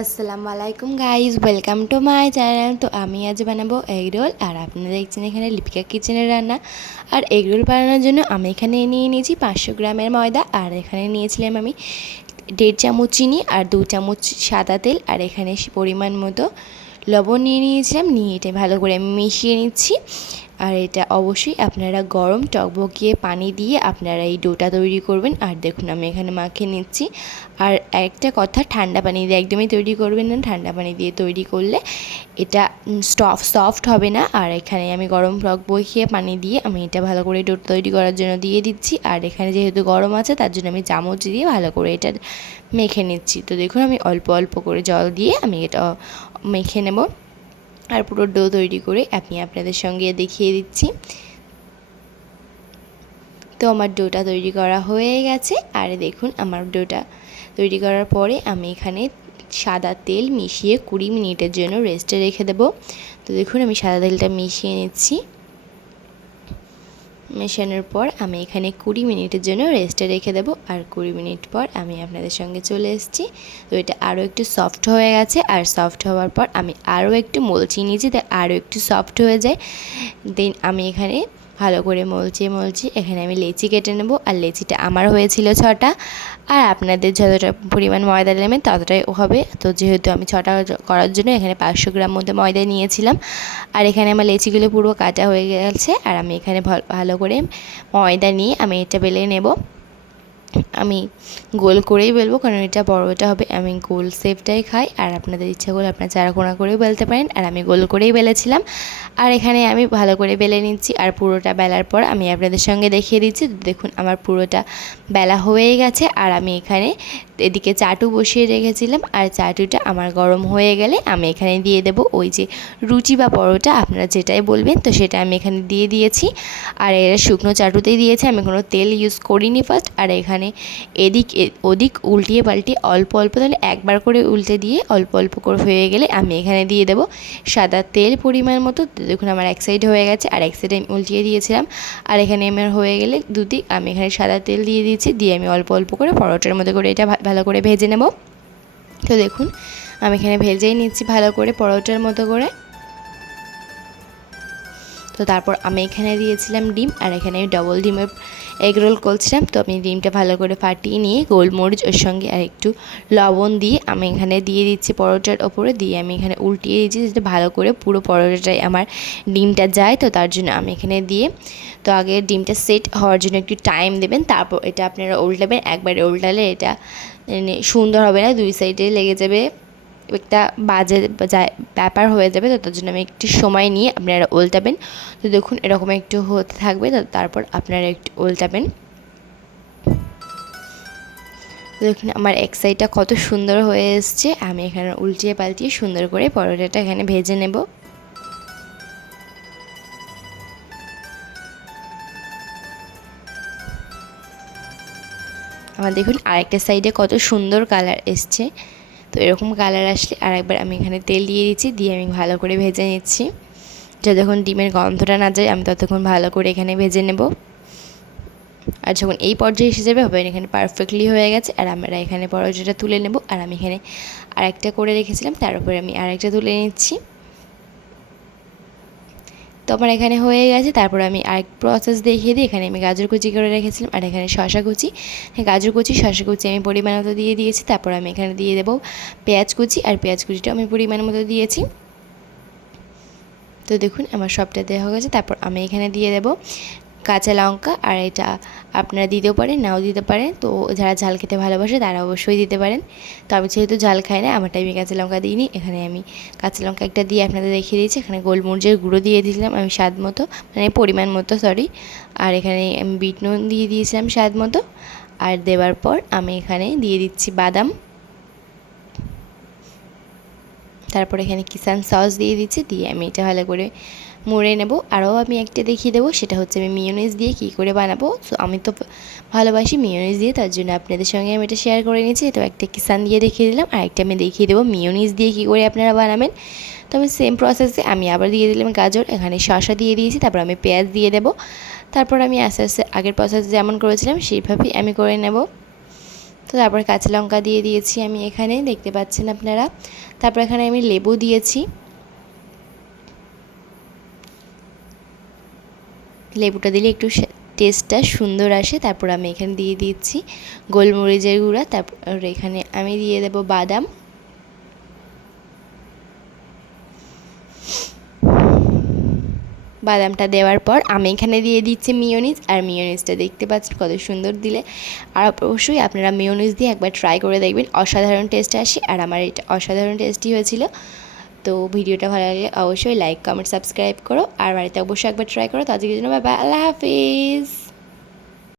আসসালামু আলাইকুম guys, welcome to my channel. তো আমি আজ বানাবো এগ রোল, আর আপনারা দেখছেন এখানে লিপিকা কিচেনের রান্না। আর এগ রোল বানানোর জন্য আমি এখানে নিয়ে নিয়েছি 500 গ্রামের ময়দা, আর এখানে নিয়েছিলাম আমি 1.5 চামচ চিনি আর 2 চামচ সাদা তেল, আর এখানে পরিমাণ মতো লবণ নিয়ে নিয়েছিলাম। নিয়ে এটা ভালো করে আমি মিশিয়ে নিচ্ছি। আর এটা অবশ্যই আপনারা গরম টকবকিয়ে পানি দিয়ে আপনারা এই ডোটা তৈরি করবেন। আর দেখুন আমি এখানে মাখিয়ে নিচ্ছি। আর একটা কথা, ঠান্ডা পানি দিয়ে একদমই তৈরি করবেন না। ঠান্ডা পানি দিয়ে তৈরি করলে এটা সফট হবে না। আর এখানে আমি গরম টকবকিয়ে পানি দিয়ে আমি এটা ভালো করে ডো তৈরি করার জন্য দিয়ে দিচ্ছি। আর এখানে যেহেতু গরম আছে তার জন্য আমি চামচ দিয়ে ভালো করে এটা মেখে নিচ্ছি। তো দেখুন আমি অল্প অল্প করে জল দিয়ে আমি এটা মেখে নেব। আর পুরো ডো তৈরি করে আমি আপনাদের সঙ্গে দেখিয়ে দিচ্ছি। তো আমার ডোটা তৈরি করা হয়ে গেছে। আর দেখুন আমার ডোটা তৈরি করার পরে আমি এখানে সাদা তেল মিশিয়ে 20 মিনিটের জন্য রেস্টে রেখে দেব। তো দেখুন আমি সাদা তেলটা মিশিয়ে নিচ্ছি। মেশানোর পর আমি এখানে 20 মিনিটের জন্য রেস্টে রেখে দেবো। আর 20 মিনিট পর আমি আপনাদের সঙ্গে চলে এসেছি। তো এটা আরও একটু সফট হয়ে গেছে। আর সফট হওয়ার পর আমি আরও একটু মলচি নিয়েছি, তাই আরও একটু সফট হয়ে যায়। দেন আমি এখানে ভালো করে মলচে এখানে আমি লেচি কেটে নেব। আর লেচিটা আমার হয়েছিল 6টা, আর আপনাদের যতটা পরিমাণ ময়দা নেবেন ততটাই হবে। তো যেহেতু আমি 6টা করার জন্য এখানে 500 গ্রাম মধ্যে ময়দা নিয়েছিলাম। আর এখানে আমার লেচিগুলো পুরো কাটা হয়ে গেছে। আর আমি এখানে ভালো করে ময়দা নিয়ে আমি এটা বেলে নেব। আমি গোল করেই বেলবো, কারণ এটা বড়টা হবে। আমি গোল শেপটাই খাই, আর আপনাদের ইচ্ছা করলে আপনারা চারাকোনা করেও বেলতে পারেন। আর আমি গোল করেই বেলেছিলাম। আর এখানে আমি ভালো করে বেলে নিচ্ছি। আর পুরোটা বেলার পর আমি আপনাদের সঙ্গে দেখিয়ে দিচ্ছি। দেখুন আমার পুরোটা বেলা হয়ে গেছে। আর আমি এখানে এদিকে চাটু বসিয়ে রেখেছিলাম। আর চাটুটা আমার গরম হয়ে গেলে আমি এখানে দিয়ে দেব ওই যে রুটি বা পরোটা আপনারা যেটাই বলবেন, তো সেটা আমি এখানে দিয়ে দিয়েছি। আর এরা শুকনো চাটুতেই দিয়েছে, আমি কোনো তেল ইউজ করিনি ফার্স্ট। আর এখানে এদিক ওদিক উল্টিয়ে পাল্টিয়ে অল্প অল্প, তাহলে একবার করে উল্টে দিয়ে অল্প অল্প করে হয়ে গেলে আমি এখানে দিয়ে দেবো সাদা তেল পরিমাণ মতো। দেখুন আমার এক সাইড হয়ে গেছে, আর এক সাইডে আমি উল্টিয়ে দিয়েছিলাম। আর এখানে আমার হয়ে গেলে দুদিক আমি এখানে সাদা তেল দিয়ে দিয়েছি। দিয়ে আমি অল্প অল্প করে পরোটার মধ্যে করে এটা ভালো করে ভেজে নেব। তো দেখুন আমি এখানে ভেজেই নিচ্ছি ভালো করে পরোটার মতো করে। তো তারপর আমি এখানে দিয়েছিলাম ডিম। আর এখানে আমি ডবল ডিমের এগ রোল করছিলাম। তো আমি ডিমটা ভালো করে ফাটিয়ে নিয়ে গোলমরিচ ওর সঙ্গে আর একটু লবণ দিয়ে আমি এখানে দিয়ে দিচ্ছি পরোটার ওপরে। দিয়ে আমি এখানে উল্টিয়ে দিচ্ছি যাতে ভালো করে পুরো পরোটাটায় আমার ডিমটা যায়। তো তার জন্য আমি এখানে দিয়ে, তো আগে ডিমটা সেট হওয়ার জন্য একটু টাইম দেবেন, তারপর এটা আপনারা উল্টাবেন। একবারে উল্টালে এটা সুন্দর হবে না, দুই সাইডে লেগে যাবে, একটা বাজে ব্যাপার হয়ে যাবে। তো তার জন্য আমি একটু সময় নিয়ে আপনারা উল্টাবেন। তো দেখুন এরকম একটু হতে থাকবে, তো তারপর আপনারা একটু উল্টাবেন। দেখুন আমার এক সাইডটা কত সুন্দর হয়ে এসছে। আমি এখানে উল্টিয়ে পাল্টিয়ে সুন্দর করে পরোটাটা এখানে ভেজে নেব। আমার দেখুন আরেকটা সাইডে কত সুন্দর কালার এসছে। তো এরকম কালার আসলে আরেকবার আমি এখানে তেল দিয়ে দিচ্ছি, দিয়ে আমি ভালো করে ভেজে নিচ্ছি। যতক্ষণ ডিমের গন্ধটা না যায় আমি ততক্ষণ ভালো করে এখানে ভেজে নেব। আর যখন এই পর্যায়ে এসে যাবে হবে এখানে পারফেক্টলি হয়ে গেছে। আর আমরা এখানে পরোটাটা তুলে নেব। আর আমি এখানে আরেকটা করে রেখেছিলাম, তার উপরে আমি আরেকটা তুলে নিচ্ছি। তো আমার এখানে হয়ে গেছে। তারপর আমি আরেক প্রসেস দেখিয়ে দিই। এখানে আমি গাজর কুচি করে রেখেছিলাম, আর এখানে শশা কুচি, গাজর কুচি শশা কুচি আমি পরিমাণ মতো দিয়ে দিয়েছি। তারপর আমি এখানে দিয়ে দেবো পেঁয়াজ কুচি, আর পেঁয়াজ কুচিটাও আমি পরিমাণ মতো দিয়েছি। তো দেখুন আমার সবটা দেওয়া হয়ে গেছে। তারপর আমি এখানে দিয়ে দেবো কাঁচা লঙ্কা, আর এটা আপনারা দিতেও পারেন নাও দিতে পারেন। তো যারা ঝাল খেতে ভালোবাসে তারা অবশ্যই দিতে পারেন। তো আমি যেহেতু ঝাল খাই না, আমার টাইমে কাঁচা লঙ্কা দিইনি। এখানে আমি কাঁচা লঙ্কা একটা দিয়ে আপনাদের দেখিয়ে দিয়েছি। এখানে গোলমরিচের গুঁড়ো দিয়ে দিয়েছিলাম আমি স্বাদ মতো, মানে পরিমাণ মতো সরি। আর এখানে আমি বিট নুন দিয়ে দিয়েছিলাম স্বাদ মতো। আর দেওয়ার পর আমি এখানে দিয়ে দিচ্ছি বাদাম। তারপর এখানে কিষান সস দিয়ে দিচ্ছি। দিয়ে আমি এটা ভালো করে মুড়ে নেব। আরও আমি একটা দেখিয়ে দেবো, সেটা হচ্ছে আমি মিয়োনিজ দিয়ে কী করে বানাবো। সো আমি তো ভালোবাসি মিয়োনিজ দিয়ে, তার জন্য আপনাদের সঙ্গে আমি এটা শেয়ার করে নিয়েছি। তো একটা কিষান দিয়ে দেখিয়ে দিলাম, আর একটা আমি দেখিয়ে দেবো মিয়োনিজ দিয়ে কী করে আপনারা বানাবেন। তো আমি সেম প্রসেসে আমি আবার দিয়ে দিলাম গাজর, এখানে শসা দিয়ে দিয়েছি। তারপর আমি পেঁয়াজ দিয়ে দেবো। তারপর আমি আস্তে আস্তে আগের প্রসেস যেমন করেছিলাম সেইভাবেই আমি করে নেব। তো তারপর কাঁচা লঙ্কা দিয়ে দিয়েছি আমি এখানে, দেখতে পাচ্ছেন আপনারা। তারপর এখানে আমি লেবু দিয়েছি, লেবুটা দিলে একটু টেস্টটা সুন্দর আসে। তারপর আমি এখানে দিয়ে দিচ্ছি গোলমরিচের গুঁড়া। তারপর এখানে আমি দিয়ে দেব বাদাম, বাদামটা দেওয়ার পর আমি এখানে দিয়ে দিচ্ছি মিয়োনিজ। আর মিয়োনিজটা দেখতে পাচ্ছেন কত সুন্দর দিলে। আর অবশ্যই আপনারা মিয়োনিজ দিয়ে একবার ট্রাই করে দেখবেন, অসাধারণ টেস্ট আসে। আর আমার এটা অসাধারণ টেস্টি হয়েছিল। তো ভিডিওটা ভালো লাগলে অবশ্যই লাইক কমেন্ট সাবস্ক্রাইব করো, আর বাড়িতে অবশ্যই একবার ট্রাই করো। তো আজকের জন্য বাই বাই, আল্লাহ হাফিজ।